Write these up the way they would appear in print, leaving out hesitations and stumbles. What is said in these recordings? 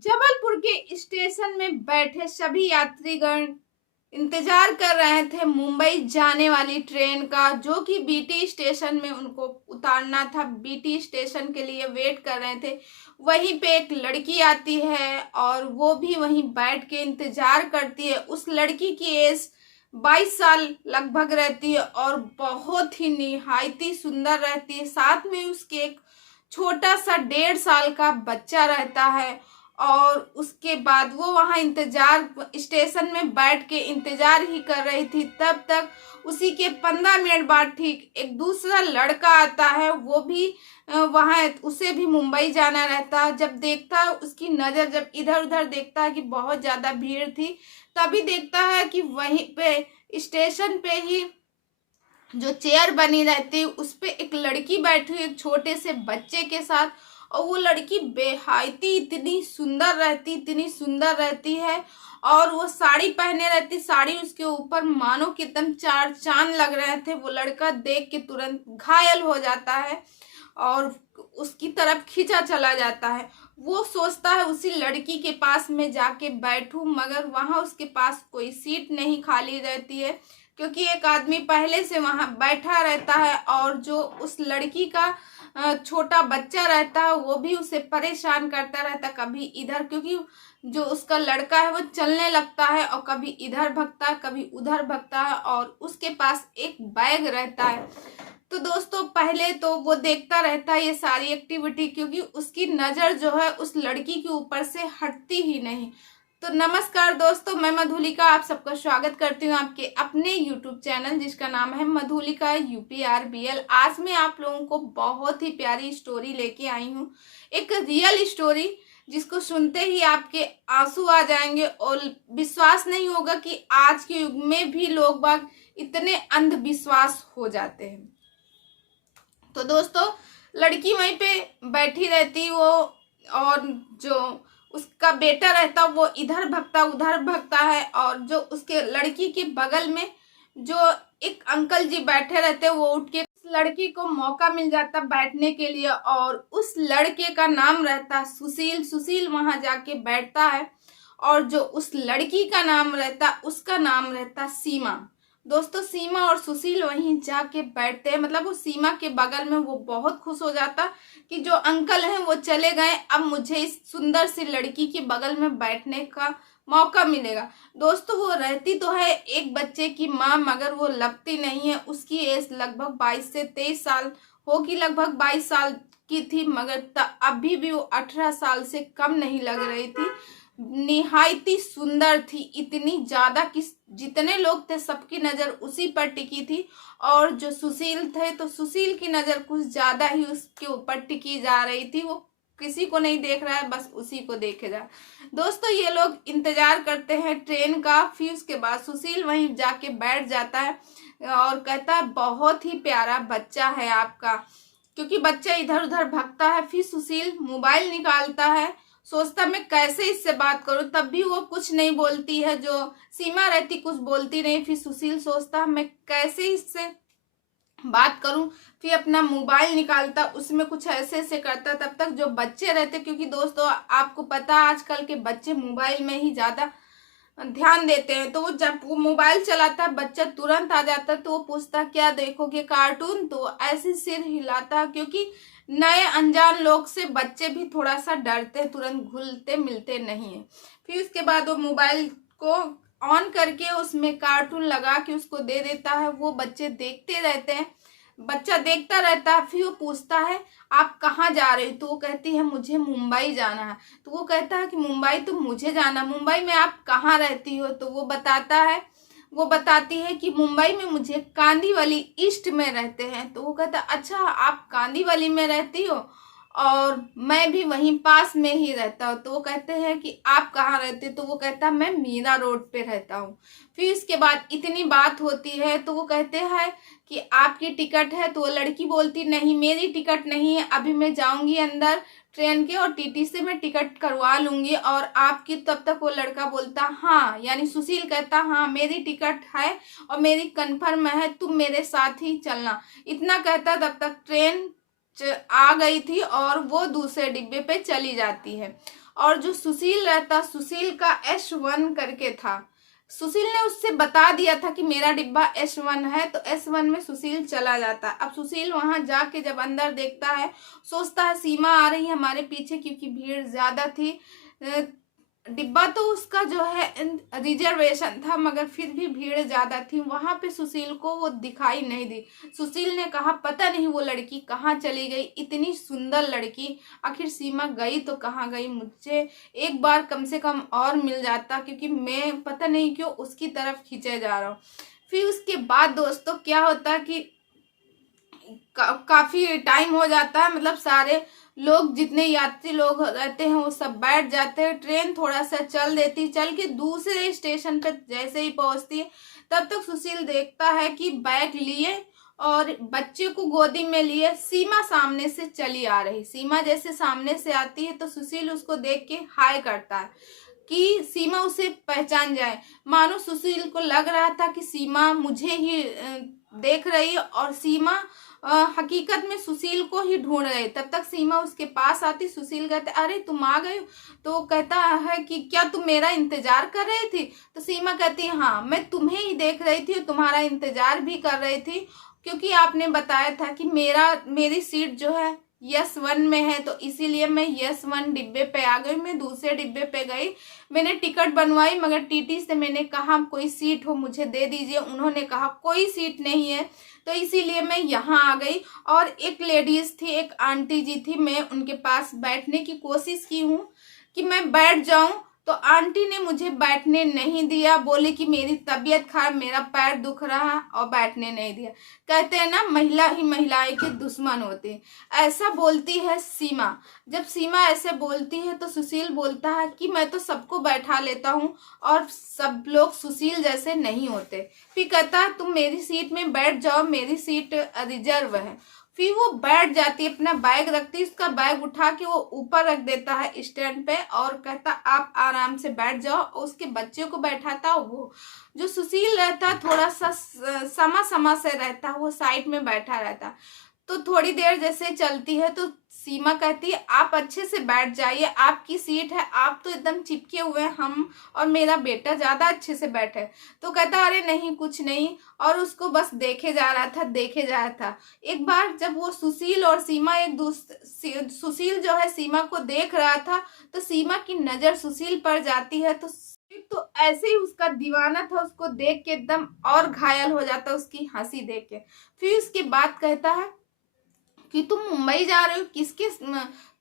जबलपुर के स्टेशन में बैठे सभी यात्रीगण इंतजार कर रहे थे मुंबई जाने वाली ट्रेन का, जो कि बीटी स्टेशन में उनको उतारना था। बीटी स्टेशन के लिए वेट कर रहे थे। वहीं पे एक लड़की आती है और वो भी वहीं बैठ के इंतजार करती है। उस लड़की की एज 22 साल लगभग रहती है और बहुत ही निहायती सुंदर रहती है। साथ में उसके एक छोटा सा 1.5 साल का बच्चा रहता है। और उसके बाद वो वहाँ इंतजार स्टेशन में बैठ के इंतजार ही कर रही थी। तब तक उसी के 15 मिनट बाद ठीक एक दूसरा लड़का आता है। वो भी वहाँ उसे भी मुंबई जाना रहता है। जब देखता है उसकी नज़र जब इधर उधर देखता है कि बहुत ज़्यादा भीड़ थी, तभी देखता है कि वहीं पे स्टेशन पे ही जो चेयर बनी रहती उस पे एक लड़की बैठी हुई एक छोटे से बच्चे के साथ। और वो लड़की बेहायती इतनी सुंदर रहती है। और वो साड़ी पहने रहती, साड़ी उसके ऊपर मानो कि एकदम चार चांद लग रहे थे। वो लड़का देख के तुरंत घायल हो जाता है और उसकी तरफ खींचा चला जाता है। वो सोचता है उसी लड़की के पास में जाके बैठूं, मगर वहां उसके पास कोई सीट नहीं खाली रहती है, क्योंकि एक आदमी पहले से वहां बैठा रहता है। और जो उस लड़की का छोटा बच्चा रहता है वो भी उसे परेशान करता रहता, कभी इधर, क्योंकि जो उसका लड़का है वो चलने लगता है और कभी इधर भगता है कभी उधर भगता है। और उसके पास एक बैग रहता है। तो दोस्तों पहले तो वो देखता रहता है ये सारी एक्टिविटी, क्योंकि उसकी नज़र जो है उस लड़की के ऊपर से हटती ही नहीं। तो नमस्कार दोस्तों, मैं मधुलिका आप सबका स्वागत करती हूँ आपके अपने YouTube चैनल जिसका नाम है मधुलिका UPRBL। आज मैं आप लोगों को बहुत ही प्यारी स्टोरी लेके आई हूँ, एक रियल स्टोरी जिसको सुनते ही आपके आंसू आ जाएंगे और विश्वास नहीं होगा कि आज के युग में भी लोग बाग इतने अंधविश्वास हो जाते हैं। तो दोस्तों लड़की वहीं पे बैठी रहती वो, और जो उसका बेटा रहता वो इधर भगता उधर भगता है। और जो उसके लड़की के बगल में जो एक अंकल जी बैठे रहते वो उठ के लड़की को मौका मिल जाता बैठने के लिए। और उस लड़के का नाम रहता सुशील। सुशील वहां जाके बैठता है। और जो उस लड़की का नाम रहता उसका नाम रहता सीमा। दोस्तों सीमा और सुशील वहीं जाके बैठते हैं, मतलब वो सीमा के बगल में। वो बहुत खुश हो जाता कि जो अंकल हैं वो चले गए, अब मुझे इस सुंदर सी लड़की के बगल में बैठने का मौका मिलेगा। दोस्तों वो रहती तो है एक बच्चे की माँ, मगर वो लगती नहीं है। उसकी एज लगभग 22 से 23 साल होगी, लगभग 22 साल की थी, मगर अभी भी वो 18 साल से कम नहीं लग रही थी। निहायती सुंदर थी, इतनी ज्यादा कि जितने लोग थे सबकी नजर उसी पर टिकी थी। और जो सुशील थे तो सुशील की नजर कुछ ज्यादा ही उसके ऊपर टिकी जा रही थी। वो किसी को नहीं देख रहा है, बस उसी को देखे जा। दोस्तों ये लोग इंतजार करते हैं ट्रेन का। फिर उसके बाद सुशील वहीं जाके बैठ जाता है और कहता है बहुत ही प्यारा बच्चा है आपका, क्योंकि बच्चा इधर उधर भागता है। फिर सुशील मोबाइल निकालता है, सोचता मैं कैसे इससे बात करूं, तब भी वो कुछ नहीं बोलती है। जो सीमा रहती कुछ बोलती नहीं। फिर सुशील सोचता मैं कैसे इससे बात करूं, फिर अपना मोबाइल निकालता, उसमें कुछ ऐसे ऐसे करता। तब तक जो बच्चे रहते, क्योंकि दोस्तों आपको पता आजकल के बच्चे मोबाइल में ही ज्यादा ध्यान देते हैं, तो वो जब वो मोबाइल चलाता है बच्चा तुरंत आ जाता है। तो वो पूछता क्या देखोगे कार्टून, तो ऐसे सिर हिलाता, क्योंकि नए अनजान लोग से बच्चे भी थोड़ा सा डरते हैं, तुरंत घुलते मिलते नहीं है। फिर उसके बाद वो मोबाइल को ऑन करके उसमें कार्टून लगा के उसको दे देता है। वो बच्चे देखते रहते हैं, बच्चा देखता रहता है। फिर वो पूछता है आप कहाँ जा रहे हो, तो वो कहती है मुझे मुंबई जाना है। तो वो कहता है कि मुंबई तो मुझे जाना, मुंबई में आप कहाँ रहती हो, तो वो बताती है कि मुंबई में मुझे कांदीवली ईस्ट में रहते हैं। तो वो कहता अच्छा आप कांदीवली में रहती हो, और मैं भी वहीं पास में ही रहता हूँ। तो वो कहते हैं कि आप कहाँ रहते, तो वो कहता मैं मीरा रोड पे रहता हूँ। फिर इसके बाद इतनी बात होती है तो वो कहते हैं कि आपकी टिकट है, तो वो लड़की बोलती नहीं मेरी टिकट नहीं है, अभी मैं जाऊंगी अंदर ट्रेन के और टीटी से मैं टिकट करवा लूंगी और आपकी। तब तक वो लड़का बोलता हाँ, यानी सुशील कहता हाँ मेरी टिकट है और मेरी कंफर्म है, तुम मेरे साथ ही चलना। इतना कहता तब तक ट्रेन आ गई थी और वो दूसरे डिब्बे पे चली जाती है। और जो सुशील रहता, सुशील का S1 करके था, सुशील ने उससे बता दिया था कि मेरा डिब्बा S1 है, तो S1 में सुशील चला जाता है। अब सुशील वहां जाके जब अंदर देखता है, सोचता है सीमा आ रही है हमारे पीछे, क्योंकि भीड़ ज्यादा थी। डिब्बा तो उसका जो है रिजर्वेशन था, मगर फिर भी भीड़ ज्यादा थी। वहां पे सुशील को वो दिखाई नहीं दी। सुशील ने कहा पता नहीं वो लड़की कहाँ चली गई, इतनी सुंदर लड़की, आखिर सीमा गई तो कहाँ गई, मुझे एक बार कम से कम और मिल जाता, क्योंकि मैं पता नहीं क्यों उसकी तरफ खींचे जा रहा हूँ। फिर उसके बाद दोस्तों क्या होता कि काफी टाइम हो जाता है, मतलब सारे लोग, जितने यात्री लोग रहते हैं वो सब बैठ जाते हैं। ट्रेन थोड़ा सा चल देती, चल के दूसरे स्टेशन पे जैसे ही पहुंचती है, तब तक सुशील देखता है कि बैग लिए और बच्चे को गोदी में लिए सीमा सामने से चली आ रही। सीमा जैसे सामने से आती है तो सुशील उसको देख के हाय करता है कि सीमा उसे पहचान जाए। मानो सुशील को लग रहा था कि सीमा मुझे ही देख रही है, और सीमा हकीकत में सुशील को ही ढूंढ रहे। तब तक सीमा उसके पास आती, सुशील कहते अरे तुम आ गए हो, तो वो कहता है कि क्या तुम मेरा इंतजार कर रही थी। तो सीमा कहती है हाँ, मैं तुम्हें ही देख रही थी, तुम्हारा इंतजार भी कर रही थी, क्योंकि आपने बताया था कि मेरी सीट जो है S1 में है, तो इसीलिए मैं S1 डिब्बे पे आ गई। मैं दूसरे डिब्बे पे गई, मैंने टिकट बनवाई, मगर टीटी से मैंने कहा कोई सीट हो मुझे दे दीजिए, उन्होंने कहा कोई सीट नहीं है, तो इसीलिए मैं यहाँ आ गई। और एक लेडीज थी, एक आंटी जी थी, मैं उनके पास बैठने की कोशिश की हूँ कि मैं बैठ जाऊं, तो आंटी ने मुझे बैठने नहीं दिया, बोले कि मेरी तबीयत खराब, मेरा पैर दुख रहा, और बैठने नहीं दिया। कहते हैं ना महिला ही महिलाएं के दुश्मन होते हैं, ऐसा बोलती है सीमा। जब सीमा ऐसे बोलती है तो सुशील बोलता है कि मैं तो सबको बैठा लेता हूँ और सब लोग सुशील जैसे नहीं होते। फिर कहता है तुम मेरी सीट में बैठ जाओ, मेरी सीट रिजर्व है। फिर वो बैठ जाती है, अपना बैग रखती है, उसका बैग उठा के वो ऊपर रख देता है स्टैंड पे, और कहता आप आराम से बैठ जाओ। उसके बच्चे को बैठाता, वो जो सुशील रहता थोड़ा सा समा समा से रहता, वो साइड में बैठा रहता। तो थोड़ी देर जैसे चलती है तो सीमा कहती है आप अच्छे से बैठ जाइए, आपकी सीट है, आप तो एकदम चिपके हुए हैं, हम और मेरा बेटा ज्यादा अच्छे से बैठे। तो कहता अरे नहीं कुछ नहीं, और उसको बस देखे जा रहा था, देखे जा रहा था। एक बार जब वो सुशील और सीमा एक दूसरे, सुशील जो है सीमा को देख रहा था, तो सीमा की नजर सुशील पर जाती है, तो ऐसे ही उसका दीवाना था, उसको देख के एकदम और घायल हो जाता उसकी हंसी देख के। फिर उसके बाद कहता है कि तुम मुंबई जा रहे हो, किसके,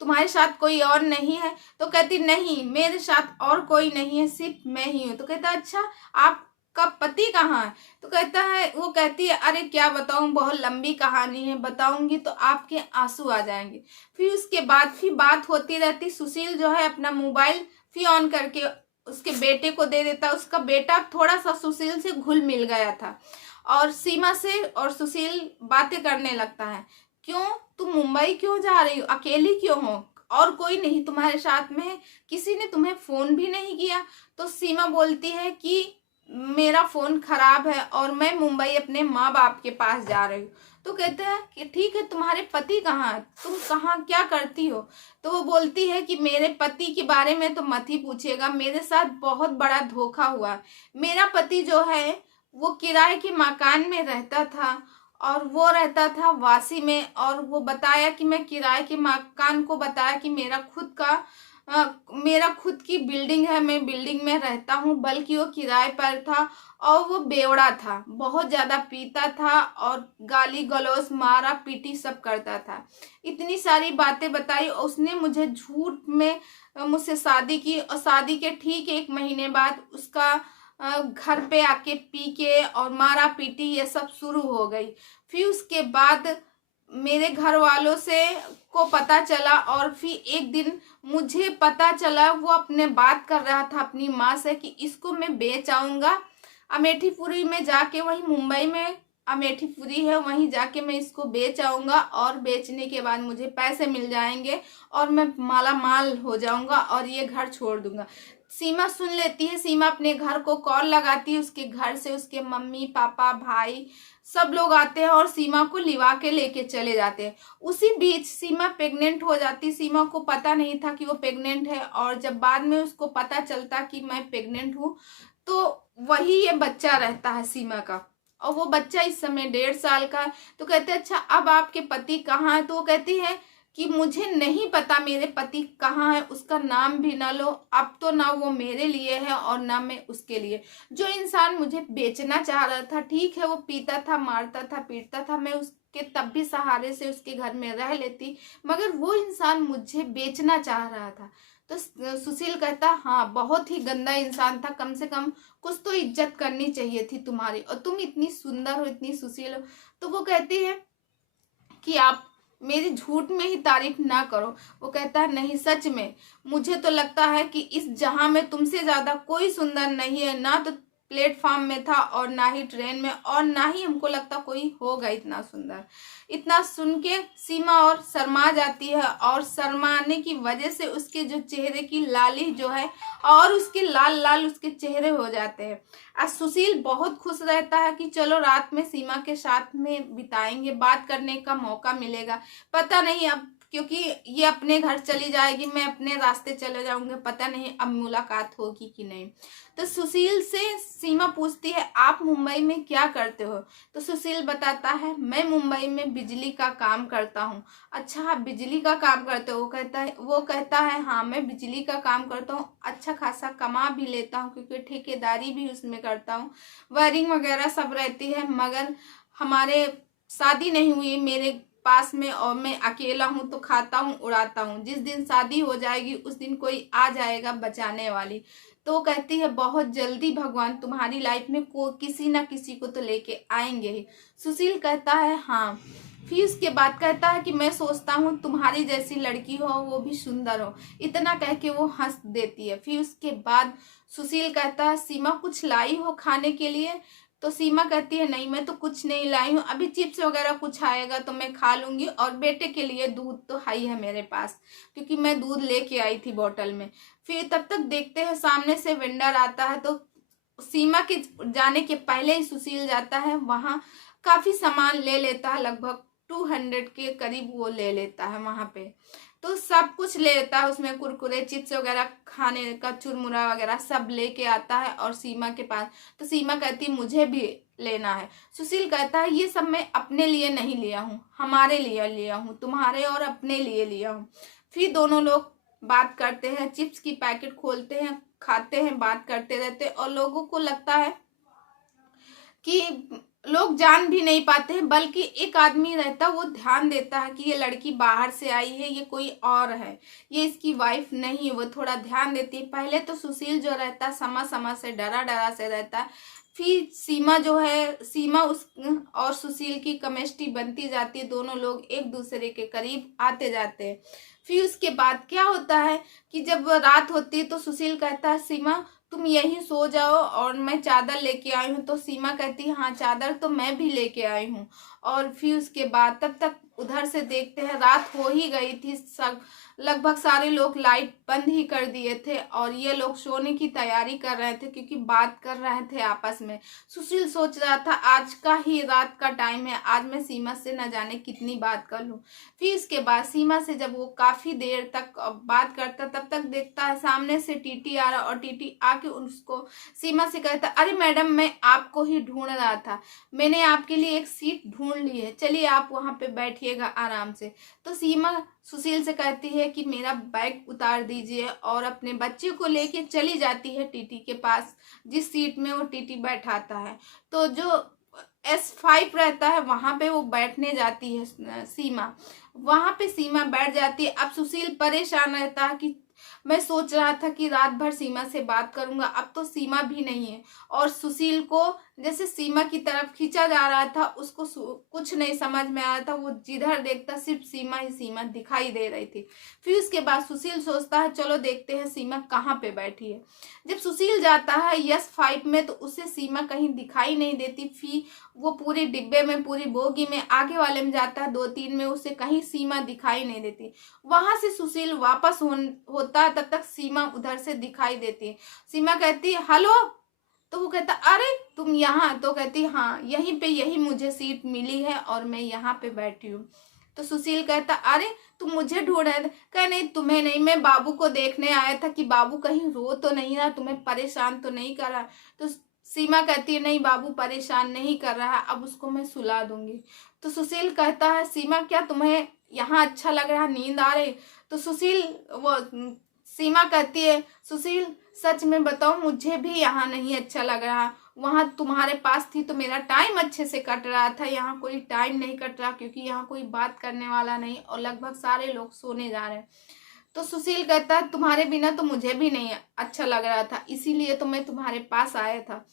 तुम्हारे साथ कोई और नहीं है। तो कहती नहीं मेरे साथ और कोई नहीं है, सिर्फ मैं ही हूँ। तो कहता अच्छा आपका पति कहाँ है। तो कहता है, वो कहती है अरे क्या बताऊं, बहुत लंबी कहानी है, बताऊंगी तो आपके आंसू आ जाएंगे। फिर उसके बाद फिर बात होती रहती। सुशील जो है अपना मोबाइल फिर ऑन करके उसके बेटे को दे देता। उसका बेटा थोड़ा सा सुशील से घुल मिल गया था, और सीमा से और सुशील बातें करने लगता है। क्यों तुम मुंबई क्यों जा रही हो, अकेली क्यों हो, और कोई नहीं तुम्हारे साथ में है, किसी ने तुम्हें फोन भी नहीं किया। तो सीमा बोलती है कि मेरा फोन खराब है और मैं मुंबई अपने माँ बाप के पास जा रही हूँ। तो कहते हैं कि ठीक है तुम्हारे पति कहाँ है, तुम कहाँ क्या करती हो। तो वो बोलती है कि मेरे पति के बारे में तो मत ही पूछिएगा, मेरे साथ बहुत बड़ा धोखा हुआ। मेरा पति जो है वो किराए के मकान में रहता था, और वो रहता था वासी में, और वो बताया कि मैं किराए के मकान को बताया कि मेरा खुद की बिल्डिंग है, मैं बिल्डिंग में रहता हूँ, बल्कि वो किराए पर था। और वो बेवड़ा था, बहुत ज्यादा पीता था, और गाली गलौज मारा पीटी सब करता था। इतनी सारी बातें बताई, और उसने मुझे झूठ में मुझसे शादी की, और शादी के ठीक 1 महीने बाद उसका घर पे आके पी के और मारा पीटी ये सब शुरू हो गई। फिर उसके बाद मेरे घर वालों से को पता चला, और फिर एक दिन मुझे पता चला, वो अपने बात कर रहा था अपनी माँ से कि इसको मैं बेच आऊंगा अमेठीपुरी में जाके, वही मुंबई में अमेठीपुरी है वहीं जाके मैं इसको बेच आऊँगा और बेचने के बाद मुझे पैसे मिल जाएंगे और मैं माला माल हो जाऊँगा और ये घर छोड़ दूँगा। सीमा सुन लेती है, सीमा अपने घर को कॉल लगाती है, उसके घर से उसके मम्मी पापा भाई सब लोग आते हैं और सीमा को लिवा के लेके चले जाते हैं। उसी बीच सीमा प्रेग्नेंट हो जाती। सीमा को पता नहीं था कि वो प्रेग्नेंट है और जब बाद में उसको पता चलता कि मैं प्रेग्नेंट हूँ तो वही ये बच्चा रहता है सीमा का। और वो बच्चा इस समय 1.5 साल का है। तो कहते हैं अच्छा अब आपके पति कहाँ है? तो वो कहती है कि मुझे नहीं पता मेरे पति कहाँ है, उसका नाम भी ना लो। अब तो ना वो मेरे लिए है और ना मैं उसके लिए। जो इंसान मुझे बेचना चाह रहा था, ठीक है वो पीता था, मारता था, पीटता था, मैं उसके तब भी सहारे से उसके घर में रह लेती, मगर वो इंसान मुझे बेचना चाह रहा था। तो सुशील कहता हाँ बहुत ही गंदा इंसान था, कम से कम कुछ तो इज्जत करनी चाहिए थी तुम्हारी, और तुम इतनी सुंदर हो, इतनी सुशील हो। तो वो कहती है कि आप मेरी झूठ में ही तारीफ ना करो। वो कहता है नहीं सच में, मुझे तो लगता है कि इस जहां में तुमसे ज्यादा कोई सुंदर नहीं है। ना तो प्लेटफॉर्म में था और ना ही ट्रेन में और ना ही हमको लगता कोई होगा इतना सुंदर। इतना सुन के सीमा और शर्मा जाती है और शर्माने की वजह से उसके जो चेहरे की लाली जो है और उसके लाल लाल उसके चेहरे हो जाते हैं। आज सुशील बहुत खुश रहता है कि चलो रात में सीमा के साथ में बिताएंगे, बात करने का मौका मिलेगा। पता नहीं अब, क्योंकि ये अपने घर चली जाएगी, मैं अपने रास्ते चले जाऊंगे, पता नहीं अब मुलाकात होगी कि नहीं। तो सुशील से सीमा पूछती है आप मुंबई में क्या करते हो? तो सुशील बताता है मैं मुंबई में बिजली का काम करता हूँ। अच्छा आप बिजली का काम करते हो? वो कहता है हाँ मैं बिजली का काम करता हूँ, अच्छा खासा कमा भी लेता हूँ क्योंकि ठेकेदारी भी उसमें करता हूँ, वायरिंग वगैरह सब रहती है, मगर हमारे शादी नहीं हुई मेरे पास में और मैं अकेला हूँ तो खाता हूँ उड़ाता हूँ। जिस दिन शादी हो जाएगी उस दिन कोई आ जाएगा बचाने वाली। तो कहती है बहुत जल्दी भगवान तुम्हारी लाइफ में किसी ना किसी को तो लेके आएंगे ही। सुशील कहता है हाँ। फिर उसके बाद कहता है कि मैं सोचता हूँ तुम्हारी जैसी लड़की हो, वो भी सुंदर हो। इतना कह के वो हंस देती है। फिर उसके बाद सुशील कहता है सीमा कुछ लाई हो खाने के लिए? तो सीमा कहती है नहीं मैं तो कुछ नहीं लाई हूँ, अभी चिप्स वगैरह कुछ आएगा तो मैं खा लूंगी, और बेटे के लिए दूध तो है ही है मेरे पास क्योंकि मैं दूध लेके आई थी बोतल में। फिर तब तक देखते हैं सामने से वेंडर आता है। तो सीमा के जाने के पहले ही सुशील जाता है वहां, काफी सामान ले लेता है, लगभग 200 के करीब वो ले लेता है वहां पे। तो सब कुछ ले लेता है, उसमें कुरकुरे चिप्स वगैरह खाने का चुरमुरा वगैरह सब लेके आता है और सीमा के पास। तो सीमा कहती मुझे भी लेना है। सुशील कहता है ये सब मैं अपने लिए नहीं लिया हूँ, हमारे लिए लिया हूँ, तुम्हारे और अपने लिए लिया हूँ। फिर दोनों लोग बात करते हैं, चिप्स की पैकेट खोलते हैं, खाते हैं, बात करते रहते हैं, और लोगों को लगता है कि लोग जान भी नहीं पाते हैं, बल्कि एक आदमी रहता वो ध्यान देता है कि ये लड़की बाहर से आई है, ये कोई और है, ये इसकी वाइफ नहीं है। वो थोड़ा ध्यान देती है। पहले तो सुशील जो रहता है समा समा से डरा डरा से रहता है। फिर सीमा जो है, सीमा उस और सुशील की केमिस्ट्री बनती जाती है, दोनों लोग एक दूसरे के करीब आते जाते हैं। फिर उसके बाद क्या होता है कि जब रात होती है तो सुशील कहता है सीमा तुम यहीं सो जाओ और मैं चादर लेके आई हूँ। तो सीमा कहती है हाँ चादर तो मैं भी लेके आई हूँ। और फिर उसके बाद तब तक उधर से देखते हैं रात हो ही गई थी, सब लगभग सारे लोग लाइट बंद ही कर दिए थे और ये लोग सोने की तैयारी कर रहे थे क्योंकि बात कर रहे थे आपस में। सुशील सोच रहा था आज का ही रात का टाइम है, आज मैं सीमा से न जाने कितनी बात कर लूं। फिर इसके बाद सीमा से जब वो काफी देर तक बात करता तब तक देखता है सामने से टीटी आ रहा और टीटी आके उसको सीमा से कहता अरे मैडम मैं आपको ही ढूंढ रहा था, मैंने आपके लिए एक सीट ढूंढ ली है, चलिए आप वहां पे बैठिएगा आराम से। तो सीमा सुशील से कहती है कि मेरा बैग उतार दीजिए और अपने बच्चे को लेके चली जाती है टीटी के पास, जिस सीट में वो टीटी बैठाता है। तो जो S5 रहता है वहां पे वो बैठने जाती है सीमा, वहां पे सीमा बैठ जाती है। अब सुशील परेशान रहता है कि मैं सोच रहा था कि रात भर सीमा से बात करूंगा, अब तो सीमा भी नहीं है और सुशील को जैसे सीमा की तरफ खींचा जा रहा था, उसको कुछ नहीं समझ में आ रहा था। वो जिधर देखता सिर्फ सीमा ही सीमा दिखाई दे रही थी। फिर उसके बाद सुशील सोचता है चलो देखते हैं सीमा कहाँ पे बैठी है। जब सुशील जाता है यस 5 में तो उसे सीमा कहीं दिखाई नहीं देती। फिर वो पूरे डिब्बे में, पूरी बोगी में, आगे वाले में जाता है 2-3 में, उसे कहीं सीमा दिखाई नहीं देती। वहां से सुशील वापस होता है, तब तक सीमा उधर से दिखाई देती है। सीमा कहती है हेलो, तो वो कहता अरे तुम यहाँ, तो कहती हाँ यहीं पे, यही मुझे सीट मिली है और मैं यहाँ पे बैठी हूँ। तो सुशील कहता अरे तुम मुझे ढूंढ रहे थे? कह नहीं तुम्हें नहीं, मैं बाबू को देखने आया था कि बाबू कहीं रो तो नहीं रहा, तुम्हें परेशान तो नहीं कर रहा। तो सीमा कहती है नहीं बाबू परेशान नहीं कर रहा है, अब उसको मैं सुला दूंगी। तो सुशील कहता है सीमा क्या तुम्हें यहाँ अच्छा लग रहा, नींद आ रही? तो सुशील वो सीमा कहती है सुशील सच में बताऊं मुझे भी यहाँ नहीं अच्छा लग रहा। वहां तुम्हारे पास थी तो मेरा टाइम अच्छे से कट रहा था, यहाँ कोई टाइम नहीं कट रहा क्योंकि यहाँ कोई बात करने वाला नहीं और लगभग सारे लोग सोने जा रहे हैं। तो सुशील कहता है तुम्हारे बिना तो मुझे भी नहीं अच्छा लग रहा था, इसीलिए तो मैं तुम्हारे पास आया था।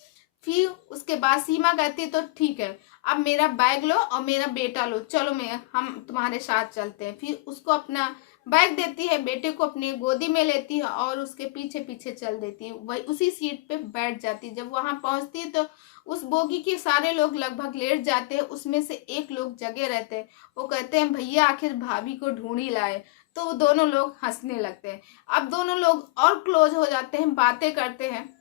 फिर उसके बाद सीमा कहती है तो ठीक है, अब मेरा बैग लो और मेरा बेटा लो, चलो हम तुम्हारे साथ चलते हैं। फिर उसको अपना बैग देती है, बेटे को अपनी गोदी में लेती है और उसके पीछे पीछे चल देती है। वही उसी सीट पे बैठ जाती है। जब वहां पहुंचती है तो उस बोगी के सारे लोग लगभग लेट जाते हैं, उसमें से एक लोग जगे रहते हैं। वो कहते हैं भैया आखिर भाभी को ढूंढ ही लाए। तो वो दोनों लोग हंसने लगते हैं। अब दोनों लोग और क्लोज हो जाते हैं, बातें करते हैं।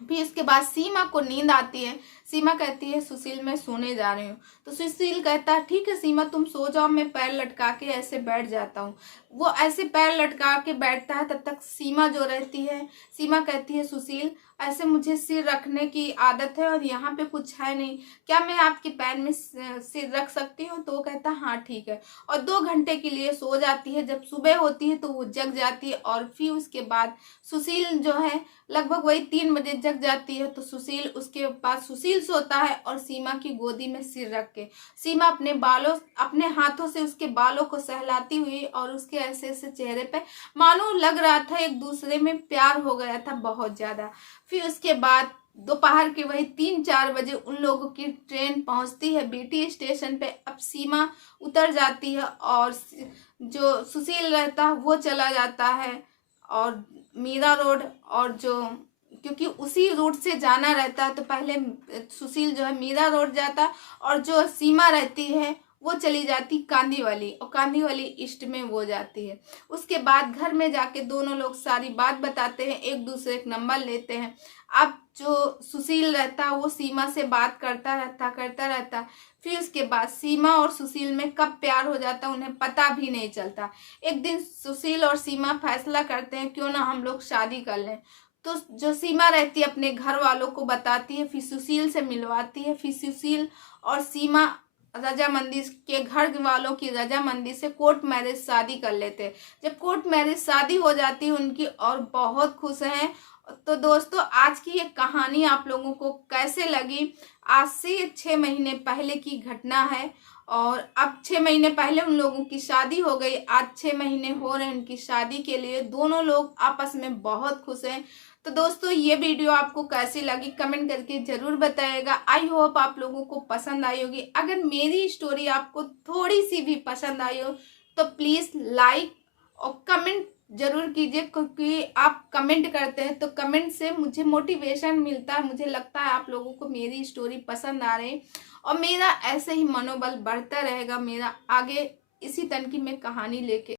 फिर इसके बाद सीमा को नींद आती है। सीमा कहती है सुशील मैं सोने जा रही हूँ। तो सुशील कहता है ठीक है सीमा तुम सो जाओ, मैं पैर लटका के ऐसे बैठ जाता हूँ। वो ऐसे पैर लटका के बैठता है, तब तक सीमा जो रहती है, सीमा कहती है सुशील ऐसे मुझे सिर रखने की आदत है और यहाँ पे कुछ है नहीं, क्या मैं आपके पैर में सिर रख सकती हूँ? तो वो कहता हाँ ठीक है। और 2 घंटे के लिए सो जाती है। जब सुबह होती है तो वो जग जाती है और फिर उसके बाद सुशील जो है लगभग वही 3 बजे जग जाती है। तो सुशील उसके पास सुशील सोता है और सीमा की गोदी में सिर रख के सीमा अपने हाथों से उसके बालों को सहलाती हुई और उसके ऐसे ऐसे चेहरे पे मानो लग रहा था एक दूसरे में प्यार हो गया था बहुत ज्यादा। फिर उसके बाद दोपहर के वही 3-4 बजे उन लोगों की ट्रेन पहुंचती है बीटी स्टेशन पे। अब सीमा उतर जाती है और जो सुशील रहता है वो चला जाता है और मीरा रोड, और जो क्योंकि उसी रूट से जाना रहता है तो पहले सुशील जो है मीरा रोड जाता और जो सीमा रहती है वो चली जाती कांदीवली, और कांदीवली ईस्ट में वो जाती है। उसके बाद घर में जाके दोनों लोग सारी बात बताते हैं, एक दूसरे का नंबर लेते हैं। अब जो सुशील रहता वो सीमा से बात करता रहता। फिर उसके बाद सीमा और सुशील में कब प्यार हो जाता उन्हें पता भी नहीं चलता। एक दिन सुशील और सीमा फैसला करते हैं क्यों ना हम लोग शादी कर लें। तो जो सीमा रहती है अपने घर वालों को बताती है, फिर सुशील से मिलवाती है। फिर सुशील और सीमा रजामंदी के घर वालों की रजामंदी से कोर्ट मैरिज शादी कर लेते हैं। जब कोर्ट मैरिज शादी हो जाती है उनकी और बहुत खुश हैं। तो दोस्तों आज की ये कहानी आप लोगों को कैसे लगी? आज से 6 महीने पहले की घटना है और अब 6 महीने पहले उन लोगों की शादी हो गई। आज 6 महीने हो रहे हैं उनकी शादी के लिए। दोनों लोग आपस में बहुत खुश हैं। तो दोस्तों ये वीडियो आपको कैसी लगी कमेंट करके जरूर बताइएगा। आई होप आप लोगों को पसंद आई होगी। अगर मेरी स्टोरी आपको थोड़ी सी भी पसंद आई हो तो प्लीज लाइक और कमेंट जरूर कीजिए, क्योंकि आप कमेंट करते हैं तो कमेंट से मुझे मोटिवेशन मिलता है। मुझे लगता है आप लोगों को मेरी स्टोरी पसंद आ रही और मेरा ऐसे ही मनोबल बढ़ता रहेगा। मेरा आगे इसी तरह की मैं कहानी लेके